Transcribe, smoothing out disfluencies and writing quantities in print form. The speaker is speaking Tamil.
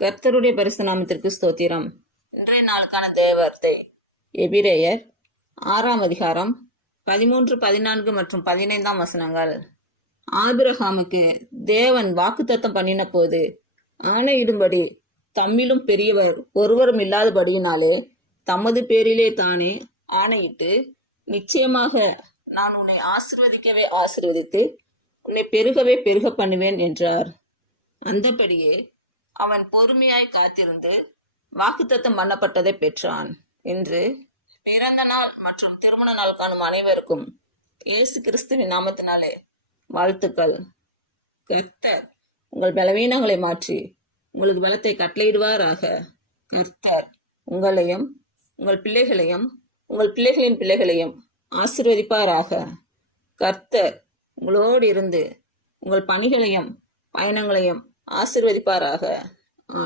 கர்த்தருடைய பரிசுத்த நாமத்திற்கு ஸ்தோத்திரம். இன்றைய நாளுக்கான தேவவார்த்தை எபிரேயர் 6ஆம் அதிகாரம் 13, 14 மற்றும் 15 வசனங்கள். ஆபிரகாமுக்கு தேவன் வாக்குத்தத்தம் பண்ணின போது ஆணையிடும்படி தம்மிலும் பெரியவர் ஒருவரும் இல்லாதபடியினாலே தமது பேரிலே தானே ஆணையிட்டு, நிச்சயமாக நான் உன்னை ஆசீர்வதிக்கவே ஆசீர்வதித்து உன்னை பெருகவே பெருக பண்ணுவேன் என்றார். அந்தபடியே அவன் பொறுமையாய் காத்திருந்து வாக்குத்தத்தம் பண்ணப்பட்டதை பெற்றான். இன்று பிறந்த நாள் மற்றும் திருமண நாள் காணும் அனைவருக்கும் இயேசு கிறிஸ்துவின் நாமத்தினாலே வாழ்த்துக்கள். கர்த்தர் உங்கள் பலவீனங்களை மாற்றி உங்களுக்கு பலத்தை கட்டளையிடுவாராக. கர்த்தர் உங்களையும் உங்கள் பிள்ளைகளையும் உங்கள் பிள்ளைகளின் பிள்ளைகளையும் ஆசீர்வதிப்பாராக. கர்த்தர் உங்களோடு இருந்து உங்கள் பணிகளையும் பயணங்களையும் ஆசீர்வதிப்பாராக.